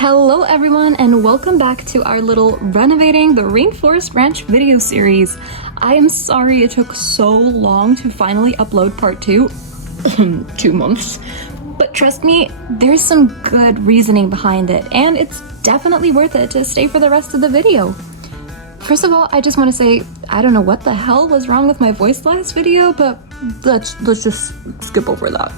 Hello everyone and welcome back to our little renovating the Rainforest Ranch video series. I am sorry it took so long to finally upload part 2, 2 months, but trust me, there's some good reasoning behind it and it's definitely worth it to stay for the rest of the video. First of all, I just want to say, I don't know what the hell was wrong with my voice last video, but let's just skip over that.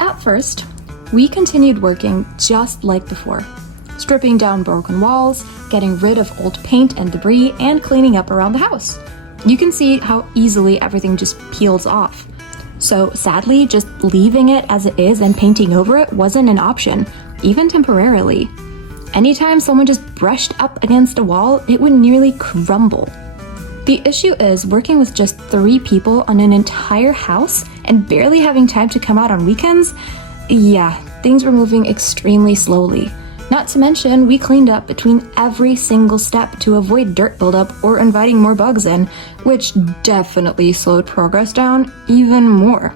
At first, we continued working just like before, stripping down broken walls, getting rid of old paint and debris, and cleaning up around the house. You can see how easily everything just peels off. So sadly, just leaving it as it is and painting over it wasn't an option, even temporarily. Anytime someone just brushed up against a wall, it would nearly crumble. The issue is working with just 3 people on an entire house and barely having time to come out on weekends. Yeah, things were moving extremely slowly. Not to mention, we cleaned up between every single step to avoid dirt buildup or inviting more bugs in, which definitely slowed progress down even more.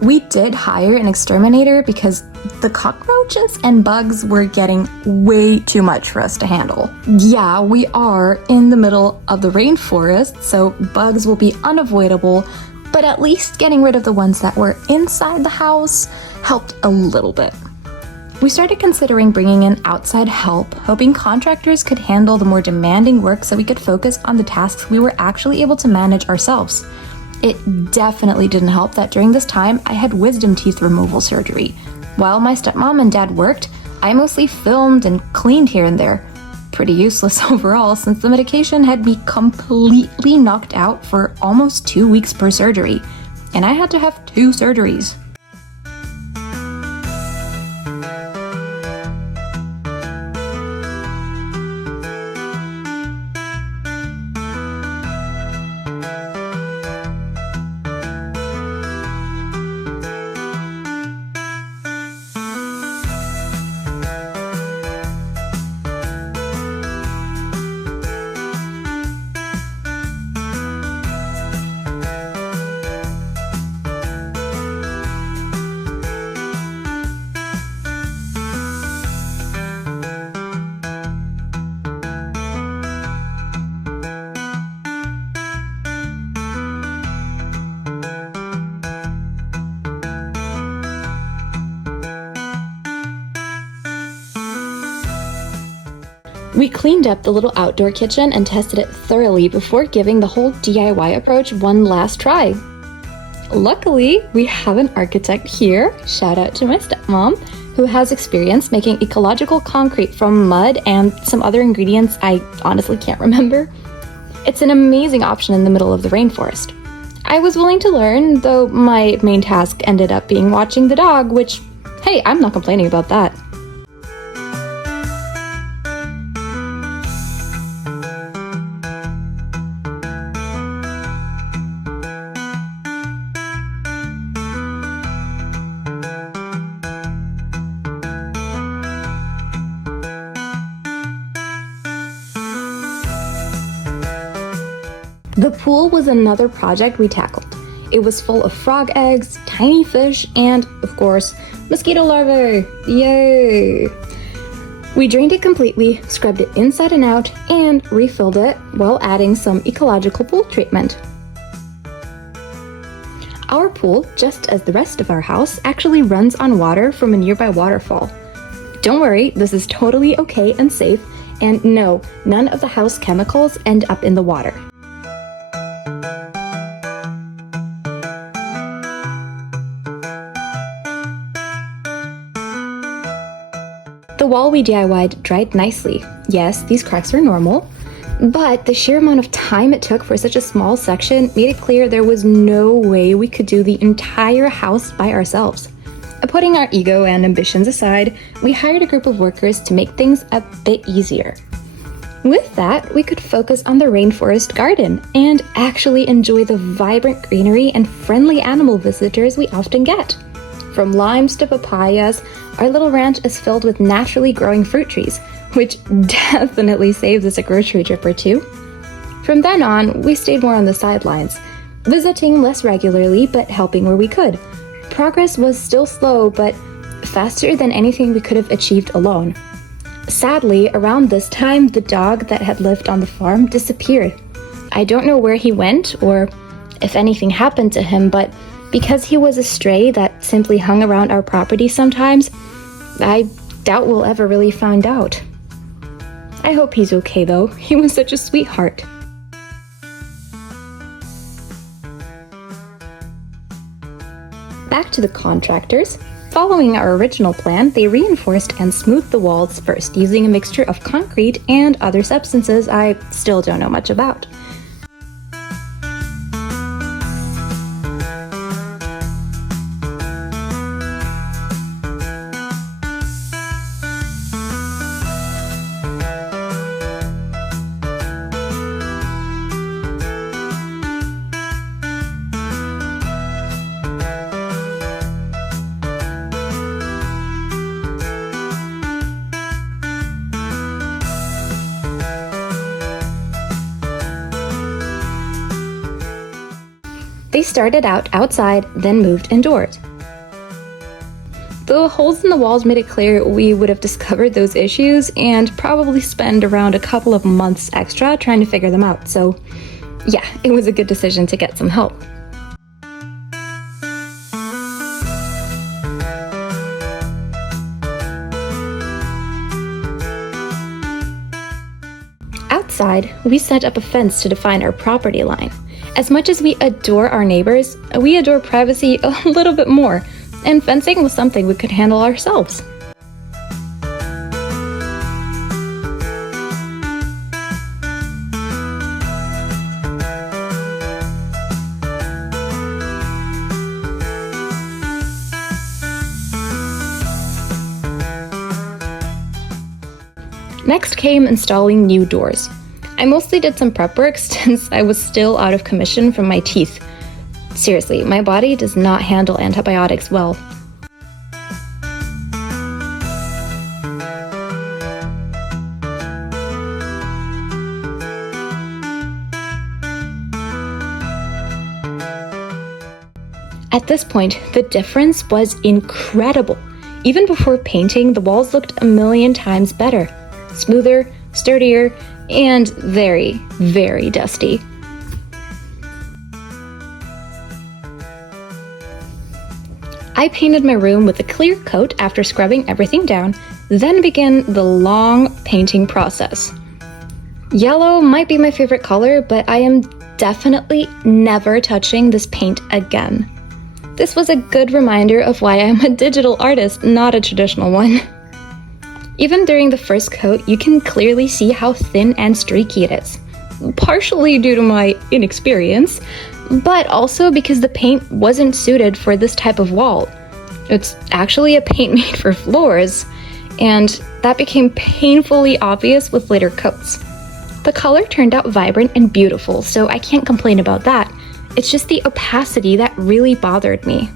We did hire an exterminator because the cockroaches and bugs were getting way too much for us to handle. Yeah, we are in the middle of the rainforest, so bugs will be unavoidable, but at least getting rid of the ones that were inside the house helped a little bit. We started considering bringing in outside help, hoping contractors could handle the more demanding work so we could focus on the tasks we were actually able to manage ourselves. It definitely didn't help that during this time I had wisdom teeth removal surgery. While my stepmom and dad worked, I mostly filmed and cleaned here and there. Pretty useless overall since the medication had me completely knocked out for almost 2 weeks per surgery, and I had to have 2 surgeries. We cleaned up the little outdoor kitchen and tested it thoroughly before giving the whole DIY approach one last try. Luckily, we have an architect here, shout out to my stepmom, who has experience making ecological concrete from mud and some other ingredients I honestly can't remember. It's an amazing option in the middle of the rainforest. I was willing to learn, though my main task ended up being watching the dog, which, hey, I'm not complaining about that. The pool was another project we tackled. It was full of frog eggs, tiny fish, and, of course, mosquito larvae! Yay! We drained it completely, scrubbed it inside and out, and refilled it while adding some ecological pool treatment. Our pool, just as the rest of our house, actually runs on water from a nearby waterfall. Don't worry, this is totally okay and safe, and no, none of the house chemicals end up in the water. The wall we DIY'd dried nicely. Yes, these cracks are normal, but the sheer amount of time it took for such a small section made it clear there was no way we could do the entire house by ourselves. Putting our ego and ambitions aside, we hired a group of workers to make things a bit easier. With that, we could focus on the rainforest garden and actually enjoy the vibrant greenery and friendly animal visitors we often get. From limes to papayas, our little ranch is filled with naturally growing fruit trees, which definitely saves us a grocery trip or 2. From then on, we stayed more on the sidelines, visiting less regularly but helping where we could, Progress was still slow, but faster than anything we could have achieved alone. Sadly, around this time, the dog that had lived on the farm disappeared. I don't know where he went or if anything happened to him, but because he was a stray that simply hung around our property sometimes, I doubt we'll ever really find out. I hope he's okay though. He was such a sweetheart. Back to the contractors. Following our original plan, they reinforced and smoothed the walls first using a mixture of concrete and other substances I still don't know much about. They started out outside, then moved indoors. The holes in the walls made it clear we would have discovered those issues and probably spend around a couple of months extra trying to figure them out, so yeah, it was a good decision to get some help. Outside, we set up a fence to define our property line. As much as we adore our neighbors, we adore privacy a little bit more, and fencing was something we could handle ourselves. Next came installing new doors. I mostly did some prep work since I was still out of commission from my teeth. Seriously, my body does not handle antibiotics well. At this point, the difference was incredible. Even before painting, the walls looked a million times better. Smoother, sturdier, and very, very dusty. I painted my room with a clear coat after scrubbing everything down, then began the long painting process. Yellow might be my favorite color, but I am definitely never touching this paint again. This was a good reminder of why I'm a digital artist, not a traditional one. Even during the first coat, you can clearly see how thin and streaky it is. Partially due to my inexperience, but also because the paint wasn't suited for this type of wall. It's actually a paint made for floors, and that became painfully obvious with later coats. The color turned out vibrant and beautiful, so I can't complain about that. It's just the opacity that really bothered me.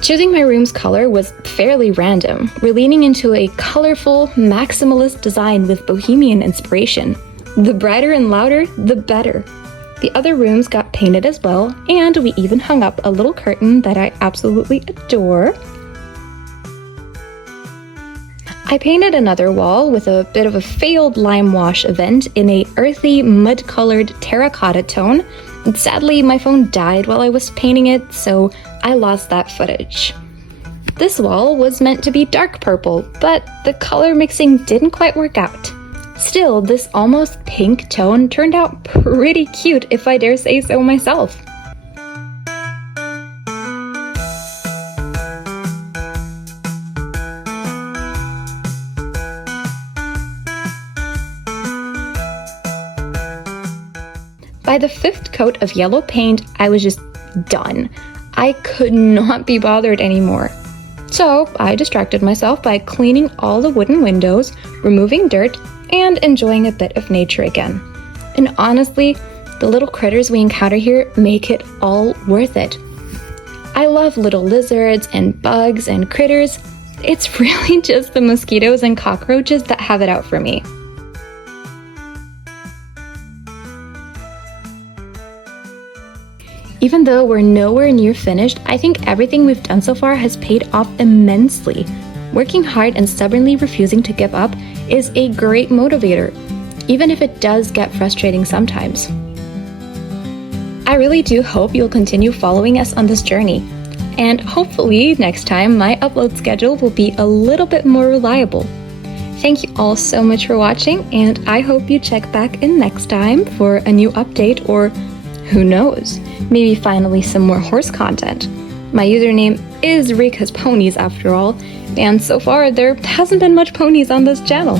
Choosing my room's color was fairly random. We're leaning into a colorful, maximalist design with bohemian inspiration. The brighter and louder, the better. The other rooms got painted as well, and we even hung up a little curtain that I absolutely adore. I painted another wall with a bit of a failed lime wash event in a earthy, mud-colored terracotta tone. And sadly, my phone died while I was painting it, so I lost that footage. This wall was meant to be dark purple, but the color mixing didn't quite work out. Still, this almost pink tone turned out pretty cute, if I dare say so myself. By the fifth coat of yellow paint, I was just done. I could not be bothered anymore. So I distracted myself by cleaning all the wooden windows, removing dirt, and enjoying a bit of nature again. And honestly, the little critters we encounter here make it all worth it. I love little lizards and bugs and critters. It's really just the mosquitoes and cockroaches that have it out for me. Even though we're nowhere near finished, I think everything we've done so far has paid off immensely. Working hard and stubbornly refusing to give up is a great motivator, even if it does get frustrating sometimes. I really do hope you'll continue following us on this journey, and hopefully next time my upload schedule will be a little bit more reliable. Thank you all so much for watching, and I hope you check back in next time for a new update, or who knows, maybe finally some more horse content. My username is Rika's Ponies after all, and so far there hasn't been much ponies on this channel.